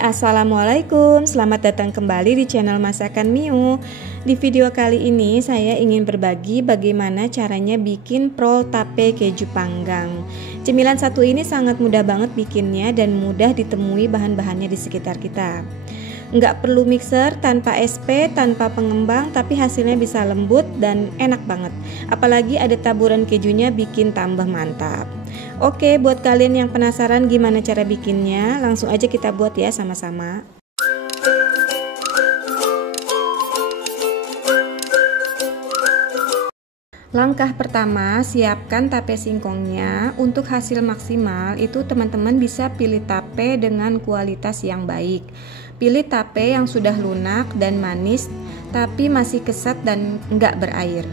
Assalamualaikum. Selamat datang kembali di channel Masakan Miu. Di video kali ini saya ingin berbagi bagaimana caranya bikin prol tape keju panggang. Cemilan satu ini sangat mudah banget bikinnya dan mudah ditemui bahan-bahannya di sekitar kita. Nggak perlu mixer, tanpa SP, tanpa pengembang, tapi hasilnya bisa lembut dan enak banget. Apalagi ada taburan kejunya bikin tambah mantap. Oke, buat kalian yang penasaran gimana cara bikinnya, langsung aja kita buat ya sama-sama. Langkah pertama, siapkan tape singkongnya. Untuk hasil maksimal itu teman-teman bisa pilih tape dengan kualitas yang baik. Pilih tape yang sudah lunak dan manis, tapi masih kesat dan nggak berair.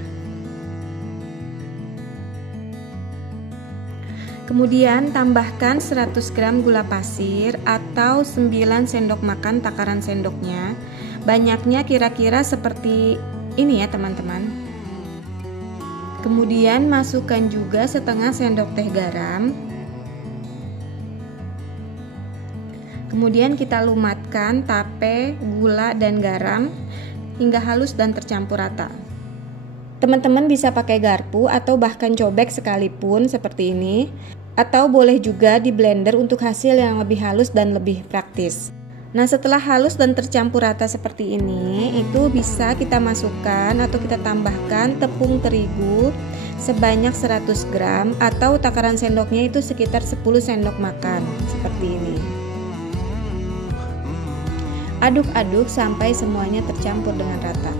Kemudian tambahkan 100 gram gula pasir atau 9 sendok makan takaran sendoknya. Banyaknya kira-kira seperti ini ya teman-teman. Kemudian masukkan juga setengah sendok teh garam. Kemudian kita lumatkan tape, gula, dan garam hingga halus dan tercampur rata. Teman-teman bisa pakai garpu atau bahkan cobek sekalipun seperti ini, atau boleh juga di blender untuk hasil yang lebih halus dan lebih praktis. Nah, setelah halus dan tercampur rata seperti ini, itu bisa kita masukkan atau kita tambahkan tepung terigu sebanyak 100 gram atau takaran sendoknya itu sekitar 10 sendok makan seperti ini. Aduk-aduk sampai semuanya tercampur dengan rata.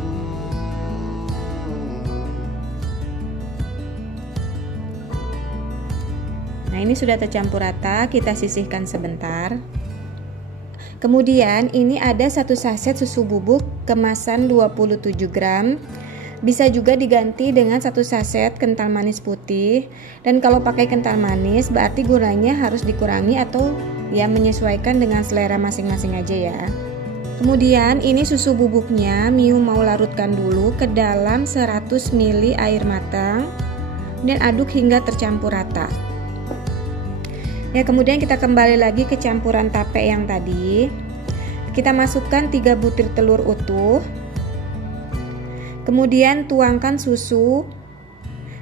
Nah, ini sudah tercampur rata, kita sisihkan sebentar. Kemudian ini ada satu saset susu bubuk kemasan 27 gram. Bisa juga diganti dengan satu saset kental manis putih. Dan kalau pakai kental manis berarti gulanya harus dikurangi atau ya menyesuaikan dengan selera masing-masing aja ya. Kemudian ini susu bubuknya Miu mau larutkan dulu ke dalam 100 ml air matang dan aduk hingga tercampur rata. Ya, kemudian kita kembali lagi ke campuran tape yang tadi. Kita masukkan 3 butir telur utuh. Kemudian tuangkan susu.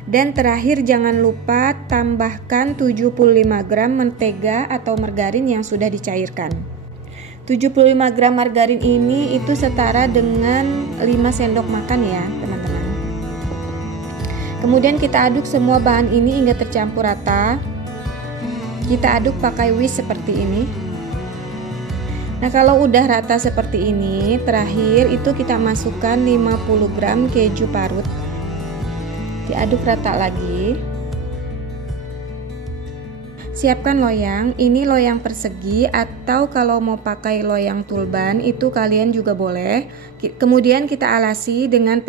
Dan terakhir jangan lupa tambahkan 75 gram mentega atau margarin yang sudah dicairkan. 75 gram margarin ini itu setara dengan 5 sendok makan ya, teman-teman. Kemudian kita aduk semua bahan ini hingga tercampur rata. Kita aduk pakai whisk seperti ini. Nah, kalau udah rata seperti ini, terakhir itu kita masukkan 50 gram keju parut. Diaduk rata lagi. Siapkan loyang, ini loyang persegi atau kalau mau pakai loyang tulban itu kalian juga boleh. Kemudian kita alasi dengan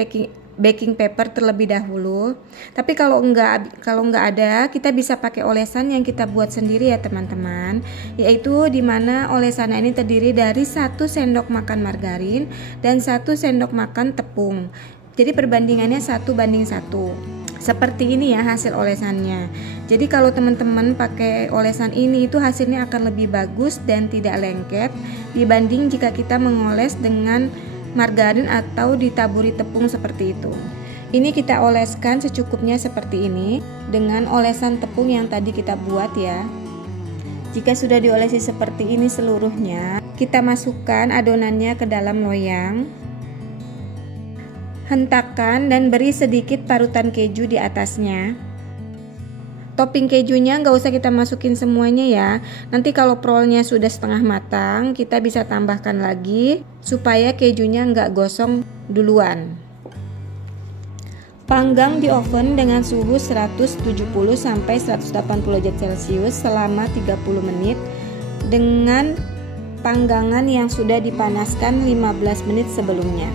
baking paper terlebih dahulu. Tapi kalau enggak ada, kita bisa pakai olesan yang kita buat sendiri ya teman-teman. Yaitu dimana olesan ini terdiri dari 1 sendok makan margarin dan 1 sendok makan tepung. Jadi perbandingannya 1:1. Seperti ini ya hasil olesannya. Jadi kalau teman-teman pakai olesan ini itu hasilnya akan lebih bagus dan tidak lengket dibanding jika kita mengoles dengan margarin atau ditaburi tepung seperti itu. Ini kita oleskan secukupnya seperti ini dengan olesan tepung yang tadi kita buat ya. Jika sudah diolesi seperti ini seluruhnya, kita masukkan adonannya ke dalam loyang. Hentakan dan beri sedikit parutan keju di atasnya. Topping kejunya nggak usah kita masukin semuanya ya. Nanti kalau prolnya sudah setengah matang, kita bisa tambahkan lagi supaya kejunya nggak gosong duluan. Panggang di oven dengan suhu 170 sampai 180 derajat Celcius selama 30 menit dengan panggangan yang sudah dipanaskan 15 menit sebelumnya.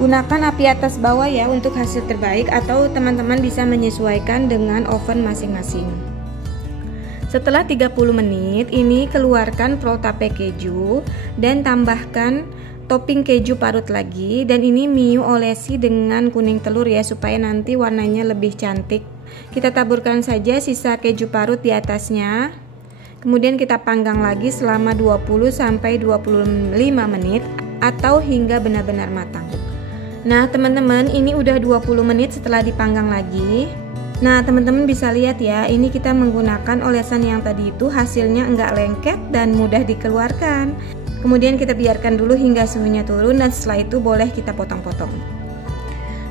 Gunakan api atas bawah ya untuk hasil terbaik atau teman-teman bisa menyesuaikan dengan oven masing-masing. Setelah 30 menit, ini keluarkan prol tape keju dan tambahkan topping keju parut lagi. Dan ini Miu olesi dengan kuning telur ya supaya nanti warnanya lebih cantik. Kita taburkan saja sisa keju parut di atasnya. Kemudian kita panggang lagi selama 20-25 menit atau hingga benar-benar matang. Nah teman-teman, ini udah 20 menit setelah dipanggang lagi. Nah teman-teman bisa lihat ya, ini kita menggunakan olesan yang tadi itu hasilnya enggak lengket dan mudah dikeluarkan. Kemudian kita biarkan dulu hingga suhunya turun dan setelah itu boleh kita potong-potong.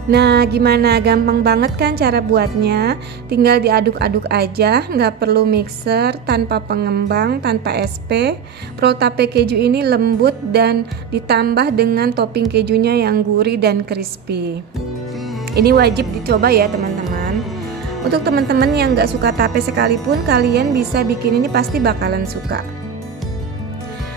Nah gimana, gampang banget kan cara buatnya? Tinggal diaduk-aduk aja, nggak perlu mixer, tanpa pengembang, tanpa SP. Pro tape keju ini lembut dan ditambah dengan topping kejunya yang gurih dan crispy. Ini wajib dicoba ya teman-teman. Untuk teman-teman yang nggak suka tape sekalipun, kalian bisa bikin ini, pasti bakalan suka.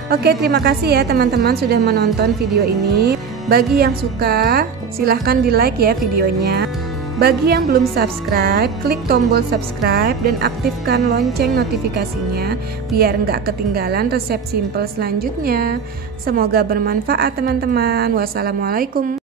Oke, terima kasih ya teman-teman sudah menonton video ini. Bagi yang suka, silahkan di like ya videonya. Bagi yang belum subscribe, klik tombol subscribe dan aktifkan lonceng notifikasinya biar nggak ketinggalan resep simple selanjutnya. Semoga bermanfaat teman-teman. Wassalamualaikum.